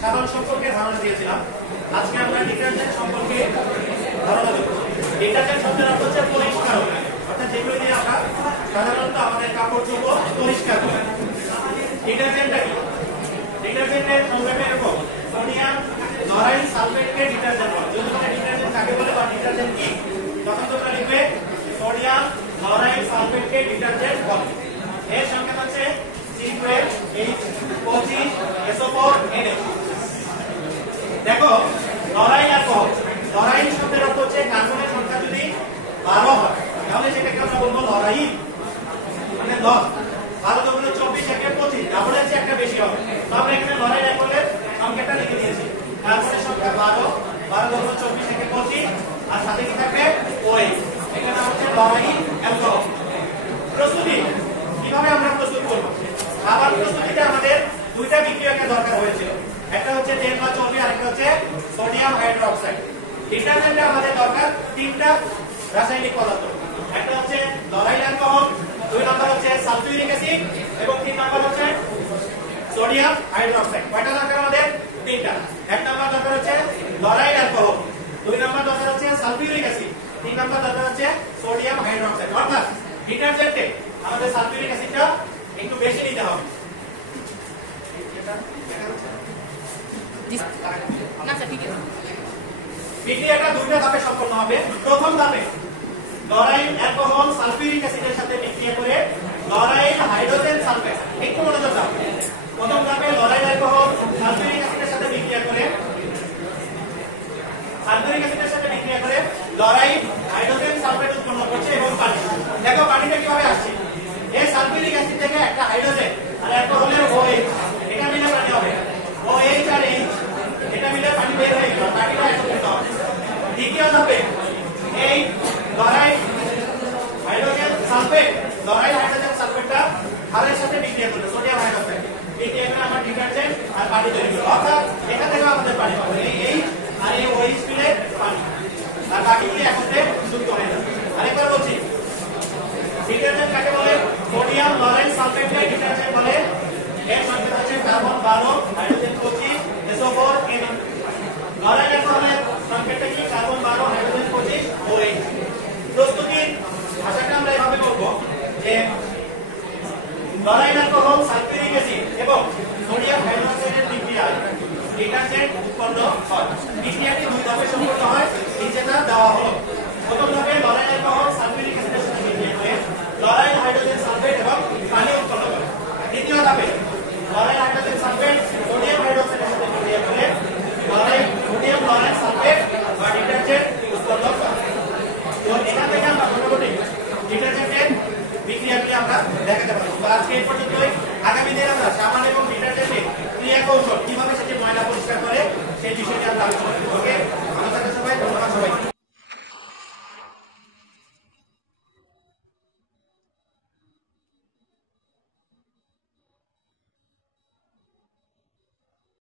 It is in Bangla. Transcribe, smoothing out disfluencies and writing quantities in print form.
সাবান সম্পর্কে ধারণা দিয়েছিলাম। আজকে আমরা ডিটারজেন্ট সম্পর্কে ধারণা দেব। ডিটারজেন্ট শব্দের অর্থ হচ্ছে পরিষ্কার, অর্থাৎ যেগুলো দিয়ে আমরা সাধারণত আমাদের কাপড় চোপড় পরিষ্কার করি। ডিটারজেন্টটা কি? ডিটারজেন্টের সংজ্ঞাটা এরকম, সোডিয়াম ক্লোরাইড সালফেটকে ডিটারজেন্ট বলে। যদি তোমরা ডিটারজেন্ট কাকে বলে বা ডিটারজেন্ট কি, তখন তোমরা লিখবে সোডিয়াম ক্লোরাইড সালফেটকে ডিটারজেন্ট বলে। এর সংখ্যা হচ্ছে C12H25SO4NH। দেখো ক্লোরাইড অ্যালকোহল, ক্লোরাইড শব্দের অর্থ হচ্ছে কার্বনের সংখ্যা যদি 12 হয় তাহলে সেটাকে আমরা বলবো ক্লোরাইড, মানে 10। 12 দুগুণে 24 একে 25, ডাবলের চেয়ে একটা বেশি হবে। তো আমরা এখানে ক্লোরাইড অ্যালকোহলের সংখ্যাটা লিখে দিয়েছি, কার্বনের সংখ্যা 12, 12 দুগুণে 24 একে 25, আর সাথে কি থাকবে OH। এখানে হচ্ছে ক্লোরাইড অ্যালকোহল। প্রস্তুতি কিভাবে আমরা প্রস্তুত করব? খাবার প্রস্তুতিতে আমাদের দুইটা বিক্রিয়কের দরকার হয়েছিল, একটা হচ্ছে তেল বা চর্বি, আর একটা হচ্ছে সোডিয়াম হাইড্রোক্সাইড। ডিটারজেন্টে আমাদের দরকার তিনটা রাসায়নিক পদার্থ, একটা হচ্ছে ক্লোরাইড অ্যালকোহল, দুই নাম্বার হচ্ছে সালফিউরিক অ্যাসিড, এবং তিন নাম্বার হচ্ছে সোডিয়াম হাইড্রোক্সাইড। কয়টা দরকার আমাদের? তিনটা। এক নাম্বার দরকার হচ্ছে ক্লোরাইড অ্যালকোহল, দুই নাম্বার দরকার হচ্ছে সালফিউরিক অ্যাসিড, তিন নাম্বার দরকার হচ্ছে সোডিয়াম হাইড্রোক্সাইড। অর্থাৎ ডিটারজেন্টে আমাদের সালফিউরিক অ্যাসিডটা একটু বেশি নিতে হবে। বিক্রিয়াটা দুইটা ধাপে সম্পন্ন হবে। প্রথম ধাপে ক্লোরাইড অ্যালকোহল সালফিউরিক অ্যাসিডের সাথে বিক্রিয়া করে ক্লোরাইড হাইড্রোজেন সালফেট, একটু মনোযোগ দাও। প্রথম ধাপে ক্লোরাইড অ্যালকোহল সালফিউরিক অ্যাসিডের সাথে বিক্রিয়া করে ক্লোরাইড হাইড্রোজেন সালফেট উৎপন্ন করছে এবং পানি। দেখো পানিটা কিভাবে আসছে, এই সালফিউরিক অ্যাসিড থেকে একটা হাইড্রোজেন আর অ্যালকোহলের OH, এটা মিলে পানি হবে। OH আর H এটা মিলে পানি বের হয়ে গেল, পানিটা একত্রিত হবে। দ্বিতীয় ধাপে এই ক্লোরাইড হাইড্রোজেন সালফেটটা ক্ষারের সাথে বিক্রিয়া করবে, সোডিয়াম হাইড্রোক্সাইড বিক্রিয়া করে আমার ডিটারজেন্ট আর পানি তৈরি করবে। অর্থাৎ এখান থেকে আমাদের পানি পাবে, এই H আর এই OH মিলে পানি, আর বাকিগুলি একত্রে যুক্ত হয়ে যাবে। আরেকবার বলছি, ডিটারজেন্ট কাকে বলে? সোডিয়াম ক্লোরাইড সালফেটকে ডিটারজেন্ট বলে। এর সংকেত হচ্ছে কার্বন 12, হাইড্রোজেন 25, SO4NH। ক্লোরাইড অ্যালকোহলের সংকেতটা কি? Carbon 12, hydrogen 25, OH। প্রস্তুতির ভাষাটা আমরা এভাবে বলবো যে ক্লোরাইড অ্যালকোহল সালফিউরিক অ্যাসিড এবং সোডিয়াম হাইড্রোক্সাইডের বিক্রিয়ায় ডিটারজেন্ট উৎপন্ন হয়। বিক্রিয়াটি দুই ধাপে সম্পন্ন হয়, নিচেটা দেওয়া হলো। প্রথম ধাপে ক্লোরাইড অ্যালকোহল সালফিউরিক অ্যাসিডের সাথে বিক্রিয়া করে ক্লোরাইড হাইড্রোজেন